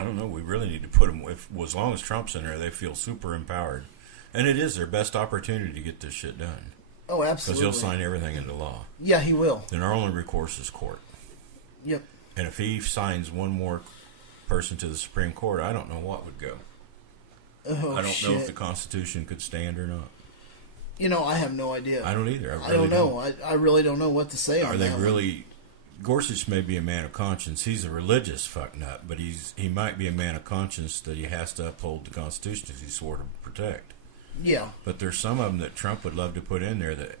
I don't know. We really need to put them. As long as Trump's in there, they feel super empowered, and it is their best opportunity to get this shit done. Oh, absolutely. Because he'll sign everything into law. Yeah, he will. Then our only recourse is court. Yep. And if he signs one more person to the Supreme Court, I don't know what would go. Oh, I don't know if the Constitution could stand or not. I have no idea. I don't either. I don't know. I really don't know what to say on Are that. they really... Gorsuch may be a man of conscience. He's a religious fucknut, but he might be a man of conscience that he has to uphold the Constitution as he swore to protect. Yeah. But there's some of them that Trump would love to put in there that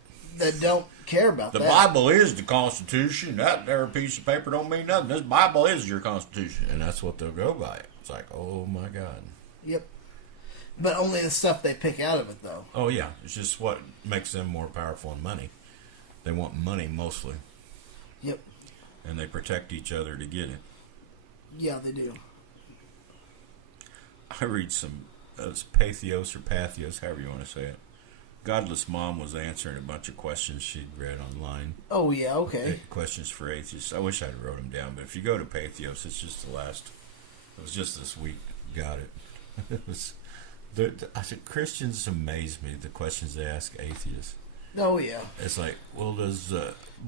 don't care about the that. Bible is the Constitution. That there piece of paper don't mean nothing. This Bible is your Constitution. And that's what they'll go by. It's like, oh my God. Yep. But only the stuff they pick out of it, though. Oh, yeah. It's just what makes them more powerful in money. They want money mostly. Yep. And they protect each other to get it. Yeah, they do. I read some Patheos or Patheos, however you want to say it. Godless Mom was answering a bunch of questions she'd read online. Oh, yeah, okay. Questions for atheists. I wish I'd wrote them down, but if you go to Patheos, it's just the last. It was just this week. Got it. It was. I said, Christians amaze me, the questions they ask atheists. Oh, yeah. It's like, well, does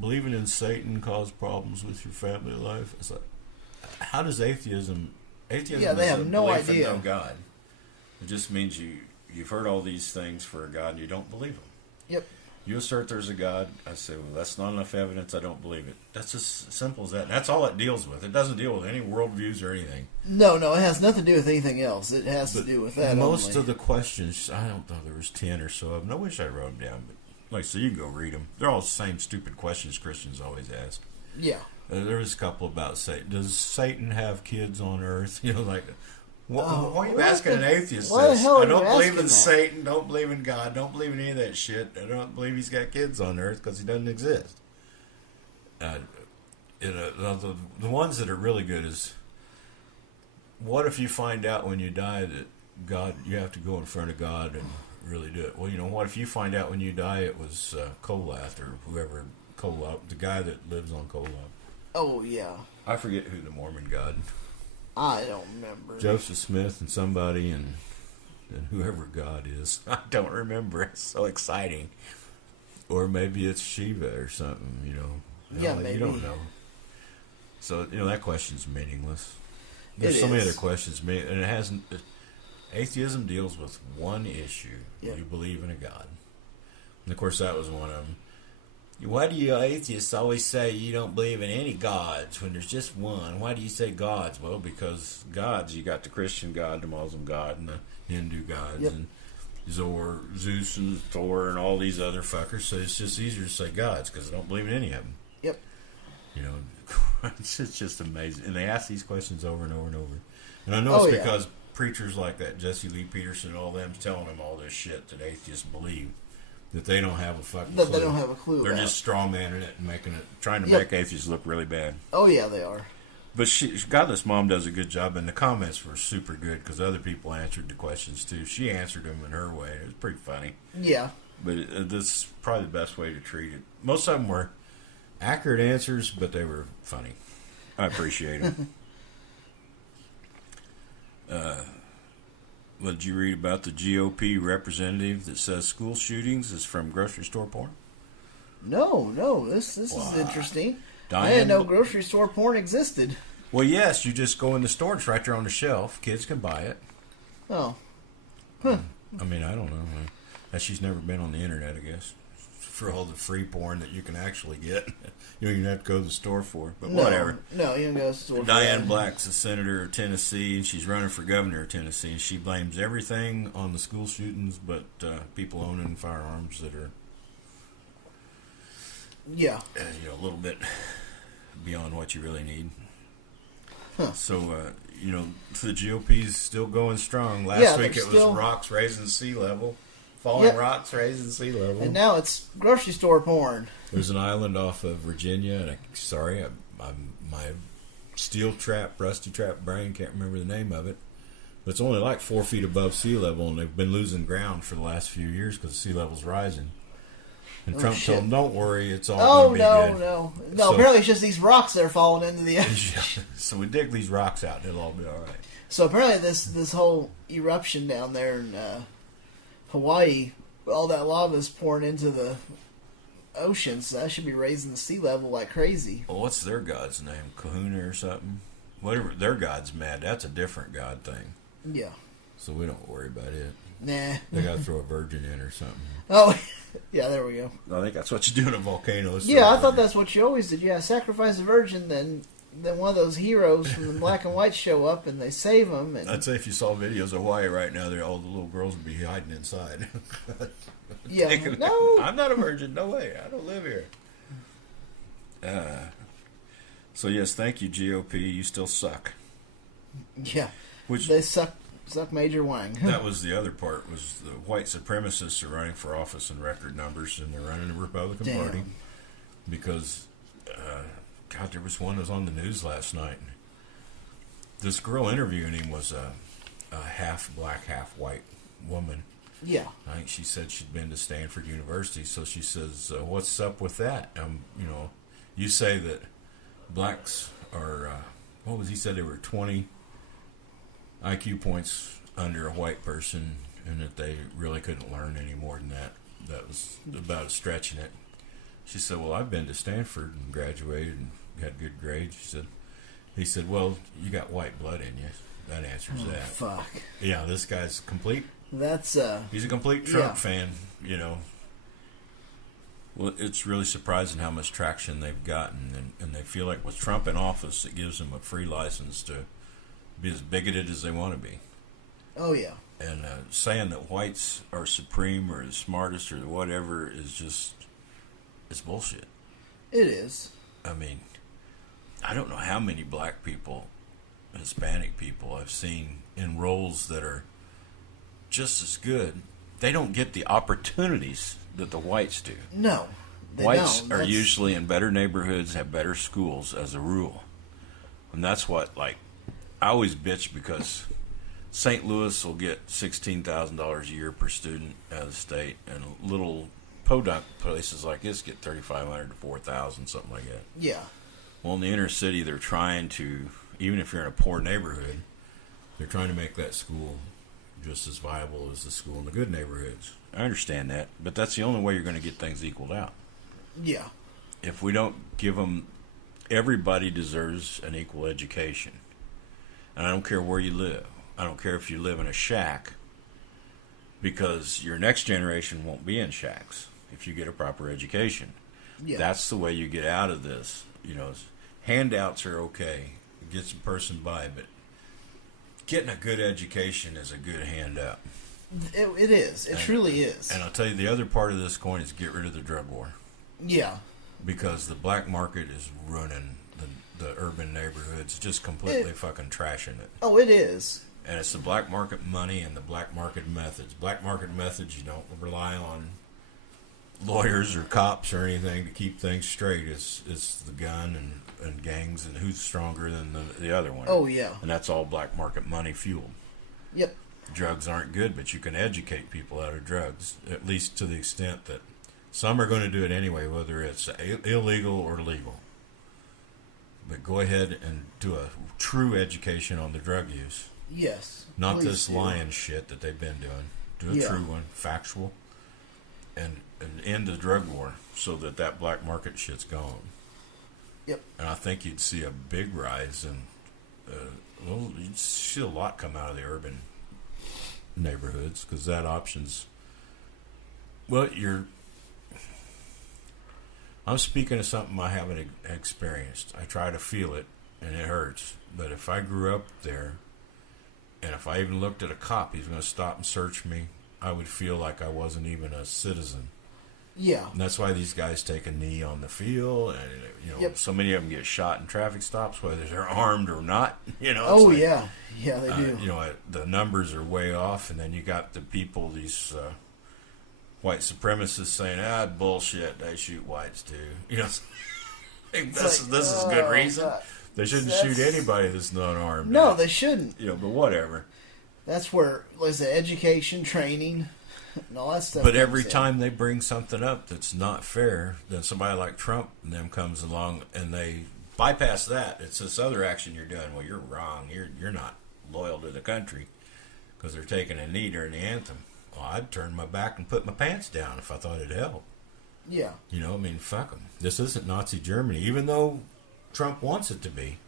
believing in Satan cause problems with your family life? It's like, how does atheism yeah, they have no idea. No God. It just means you've heard all these things for a God and you don't believe them. Yep. You assert there's a God. I say, well, that's not enough evidence. I don't believe it. That's as simple as that. And that's all it deals with. It doesn't deal with any worldviews or anything. No, it has nothing to do with anything else. It has to do with that most only. of the questions, I don't know, there was 10 or so of them. I wish I wrote them down, but like, so you can go read them. They're all the same stupid questions Christians always ask. Yeah. There was a couple about Satan. Does Satan have kids on Earth? Like, why are you asking an atheist this? I don't believe in Satan, don't believe in God, don't believe in any of that shit. I don't believe he's got kids on Earth because he doesn't exist. The ones that are really good is, what if you find out when you die that God, you have to go in front of God and really do it? Well, what if you find out when you die it was Kolath or whoever, the guy that lives on Kolath. Oh, yeah. I forget who the Mormon God. I don't remember. Joseph Smith and somebody and whoever God is. I don't remember. It's so exciting. Or maybe it's Shiva or something, Yeah, maybe. You don't know. So, that question's meaningless. There's It so many is. other questions, and it hasn't. Atheism deals with one issue. Yep. You believe in a God. And of course, that was one of them. Why do you atheists always say you don't believe in any gods when there's just one? Why do you say gods? Well, because gods, you got the Christian God, the Muslim God, and the Hindu gods, Yep. and Zeus and Thor and all these other fuckers. So it's just easier to say gods because I don't believe in any of them. Yep. It's just amazing. And they ask these questions over and over and over. And I know it's because preachers like that, Jesse Lee Peterson and all them, telling them all this shit that atheists believe. That they don't have a fucking clue. They don't have a clue. They're about. just straw manning it and trying to make atheists look really bad. Oh, yeah, they are. But Godless Mom does a good job, and the comments were super good because other people answered the questions too. She answered them in her way. It was pretty funny. Yeah. But this is probably the best way to treat it. Most of them were accurate answers, but they were funny. I appreciate them. What did you read about the GOP representative that says school shootings is from grocery store porn? No. This is interesting. I Diane, didn't know grocery store porn existed. Well, yes, you just go in the store. It's right there on the shelf. Kids can buy it. Oh. Huh. I mean, I don't know. She's never been on the internet, I guess, for all the free porn that you can actually get. You have to go to the store for it, but whatever. No, you can go to the store. Diane Black's a senator of Tennessee, and she's running for governor of Tennessee. And she blames everything on the school shootings, but people owning firearms that are, a little bit beyond what you really need. Huh. So, the GOP's still going strong. Last week it was rocks raising sea level. Falling rocks raising sea level. And now it's grocery store porn. There's an island off of Virginia, and my steel trap, rusty trap brain can't remember the name of it. But it's only like 4 feet above sea level, and they've been losing ground for the last few years because the sea level's rising. And Trump told them, don't worry, it's all going to be good. No, apparently it's just these rocks that are falling into the ocean. So we dig these rocks out, and it'll all be all right. So apparently this whole eruption down there in Hawaii, all that lava is pouring into the ocean, so that should be raising the sea level like crazy. Well, what's their god's name? Kahuna or something? Whatever. Their god's mad. That's a different god thing. Yeah. So we don't worry about it. Nah. They got to throw a virgin in or something. Oh, yeah, there we go. I think that's what you do in a volcano. Yeah, I thought that's what you always did. Yeah, sacrifice a virgin, then one of those heroes from the black and white show up and they save them. And I'd say if you saw videos of Hawaii right now, all the little girls would be hiding inside. yeah, no, I'm not a virgin. No way. I don't live here. So yes, thank you, GOP. You still suck. yeah, Which they suck Major Wang. that was the other part, was the white supremacists are running for office in record numbers, and they're running the Republican Damn. Party because, God, there was one that was on the news last night. This girl interviewing him was a half black, half white woman. Yeah, I think she said she'd been to Stanford University, so she says, "What's up with that? You say that blacks are what was he said they were 20 IQ points under a white person, and that they really couldn't learn any more than that. That was about stretching it." She said, "Well, I've been to Stanford and graduated and got good grades." He said, "Well, you got white blood in you. That answers that." fuck. Yeah, this guy's complete. That's He's a complete Trump yeah. fan, Well, it's really surprising how much traction they've gotten, and they feel like with Trump in office, it gives them a free license to be as bigoted as they want to be. Oh yeah. And saying that whites are supreme or the smartest or whatever is just, it's bullshit. It is. I mean, I don't know how many black people, Hispanic people I've seen in roles that are just as good. They don't get the opportunities that the whites do. No. They Whites don't. are That's- usually in better neighborhoods, have better schools as a rule. And that's what, I always bitch because St. Louis will get $16,000 a year per student out of the state, and little podunk places like this get $3,500 to $4,000, something like that. Yeah. Well, in the inner city, they're trying to, even if you're in a poor neighborhood, they're trying to make that school just as viable as the school in the good neighborhoods. I understand that, but that's the only way you're going to get things equaled out. Yeah. If we don't give them, everybody deserves an equal education. And I don't care where you live. I don't care if you live in a shack, because your next generation won't be in shacks if you get a proper education. Yeah. That's the way you get out of this. Handouts are okay. It gets a person by, but getting a good education is a good handout. It is. It truly is. And I'll tell you, the other part of this coin is get rid of the drug war. Yeah. Because the black market is ruining the urban neighborhoods, just completely fucking trashing it. Oh, it is. And it's the black market money and the black market methods. Black market methods, you don't rely on lawyers or cops or anything to keep things straight. It's the gun and gangs and who's stronger than the other one. Oh, yeah. And that's all black market money fueled. Yep. Drugs aren't good, but you can educate people out of drugs, at least to the extent that some are going to do it anyway, whether it's illegal or legal. But go ahead and do a true education on the drug use. Yes. Not Please this do. lying shit that they've been doing. Do a Yeah. true one, factual, and end the drug war so that black market shit's gone. Yep. And I think you'd see a big rise in, you'd see a lot come out of the urban neighborhoods, because that option's, well, I'm speaking of something I haven't experienced. I try to feel it, and it hurts. But if I grew up there, and if I even looked at a cop, he's going to stop and search me, I would feel like I wasn't even a citizen. Yeah. And that's why these guys take a knee on the field, and Yep. so many of them get shot in traffic stops, whether they're armed or not. It's Oh, like, yeah. Yeah, they do. the numbers are way off, and then you got the people, these white supremacists saying, bullshit, they shoot whites too. This is good reason. They shouldn't shoot anybody that's not armed. No, they shouldn't. But whatever. That's where, education, training, and all that stuff. But every comes in. time they bring something up that's not fair, then somebody like Trump and them comes along and they bypass that. It's this other action you're doing. Well, you're wrong. You're not loyal to the country because they're taking a knee during the anthem. Well, I'd turn my back and put my pants down if I thought it'd help. Yeah. You know, I mean, fuck them. This isn't Nazi Germany, even though Trump wants it to be.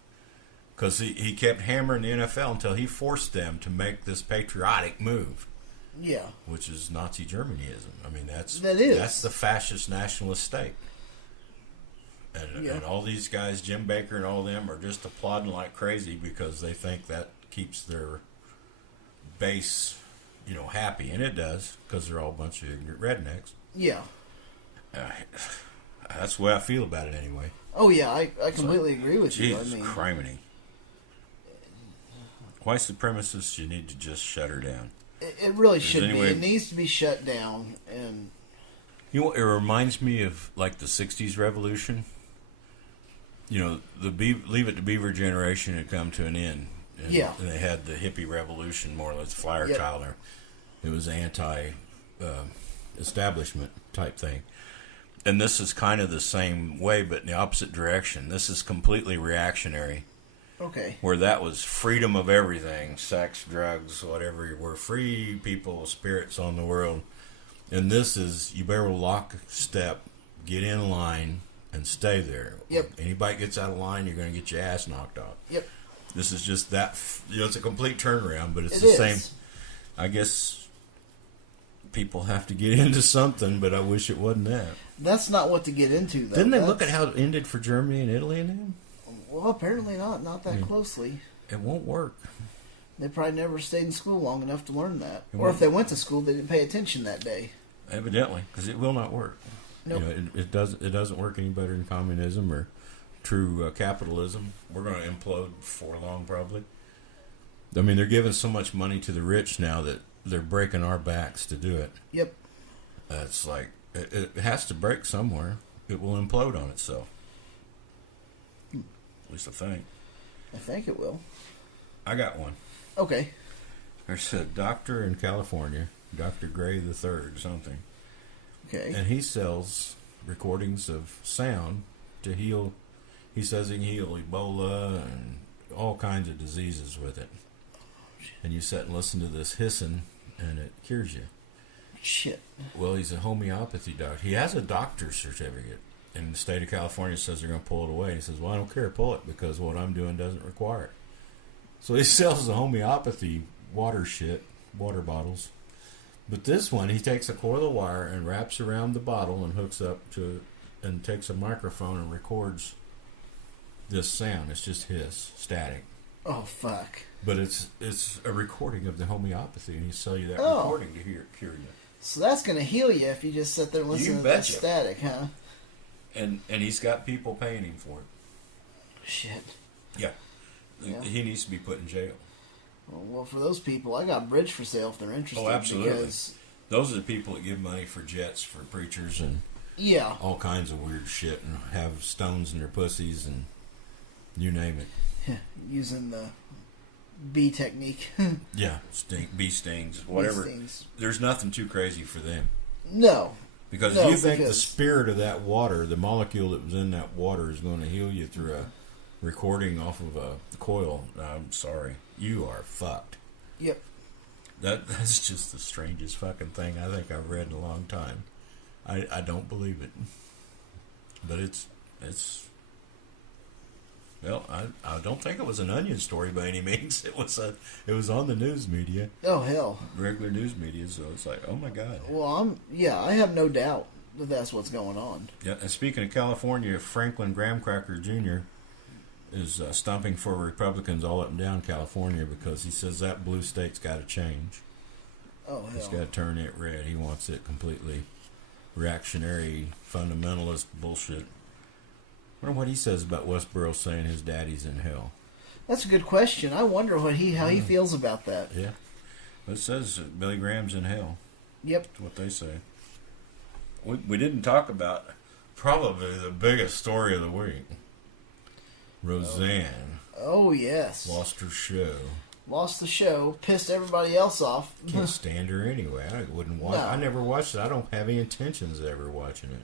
Because he kept hammering the NFL until he forced them to make this patriotic move. Yeah. Which is Nazi Germanyism. I mean, that's the fascist nationalist state. And all these guys, Jim Baker and all of them, are just applauding like crazy because they think that keeps their base, happy. And it does, because they're all a bunch of ignorant rednecks. Yeah. That's the way I feel about it anyway. Oh, yeah, I completely agree with you. Jesus criminy. White supremacists, you need to just shut her down. It really should be. It needs to be shut down. And it reminds me of like the 60s revolution. The Leave It to Beaver generation had come to an end. And they had the hippie revolution, more or less, Flyer Child. It was anti-establishment type thing. And this is kind of the same way, but in the opposite direction. This is completely reactionary. Okay. Where that was freedom of everything, sex, drugs, whatever. We're free people, spirits on the world. And this is, you better lock step, get in line, and stay there. Yep. Anybody gets out of line, you're going to get your ass knocked off. Yep. This is just that, it's a complete turnaround, but it's the same. I guess people have to get into something, but I wish it wasn't that. That's not what to get into, though. Didn't they look at how it ended for Germany and Italy and them? Well, apparently not that closely. It won't work. They probably never stayed in school long enough to learn that. Or if they went to school, they didn't pay attention that day. Evidently, because it will not work. Nope. It doesn't work any better than communism or true capitalism. We're going to implode before long, probably. I mean, they're giving so much money to the rich now that they're breaking our backs to do it. Yep. It's like, it has to break somewhere. It will implode on itself. At least I think. I think it will. I got one. Okay. There's a doctor in California, Dr. Gray III, something. Okay. And he sells recordings of sound to heal. He says he can heal Ebola and all kinds of diseases with it. And you sit and listen to this hissing, and it cures you. Shit. Well, he's a homeopathy doctor. He has a doctor's certificate. And the state of California says they're going to pull it away. He says, well, I don't care, pull it, because what I'm doing doesn't require it. So he sells the homeopathy water bottles. But this one, he takes a coil of wire and wraps around the bottle and hooks up to, and takes a microphone and records this sound. It's just hiss, static. Oh, fuck. But it's a recording of the homeopathy, and he sell you that recording to cure you. So that's going to heal you if you just sit there and listen to that static, huh? And he's got people paying him for it. Shit. Yeah. He needs to be put in jail. Well, for those people, I got a bridge for sale if they're interested. Oh, absolutely. Because those are the people that give money for jets for preachers and all kinds of weird shit, and have stones in their pussies and you name it. Using the bee technique. Yeah, bee stings, whatever. Bee stings. There's nothing too crazy for them. No. Because if you think the spirit of that water, the molecule that was in that water, is going to heal you through a recording off of a coil, I'm sorry. You are fucked. Yep. That's just the strangest fucking thing I think I've read in a long time. I don't believe it. But it's well, I don't think it was an Onion story by any means. It was on the news media. Oh, hell. Regular news media, so it's like, oh my God. Well, I have no doubt that that's what's going on. Yeah, and speaking of California, Franklin Graham Cracker Jr. is stumping for Republicans all up and down California because he says that blue state's got to change. Oh, hell. He's got to turn it red. He wants it completely reactionary, fundamentalist bullshit. I wonder what he says about Westboro saying his daddy's in hell. That's a good question. I wonder how he feels about that. Yeah. It says Billy Graham's in hell. Yep. That's what they say. We didn't talk about probably the biggest story of the week. Roseanne. Oh, yes. Lost her show. Lost the show. Pissed everybody else off. Can't stand her anyway. I wouldn't watch. No. I never watched it. I don't have any intentions of ever watching it.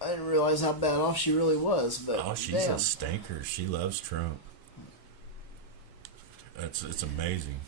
I didn't realize how bad off she really was. But she's a stinker. She loves Trump. It's amazing.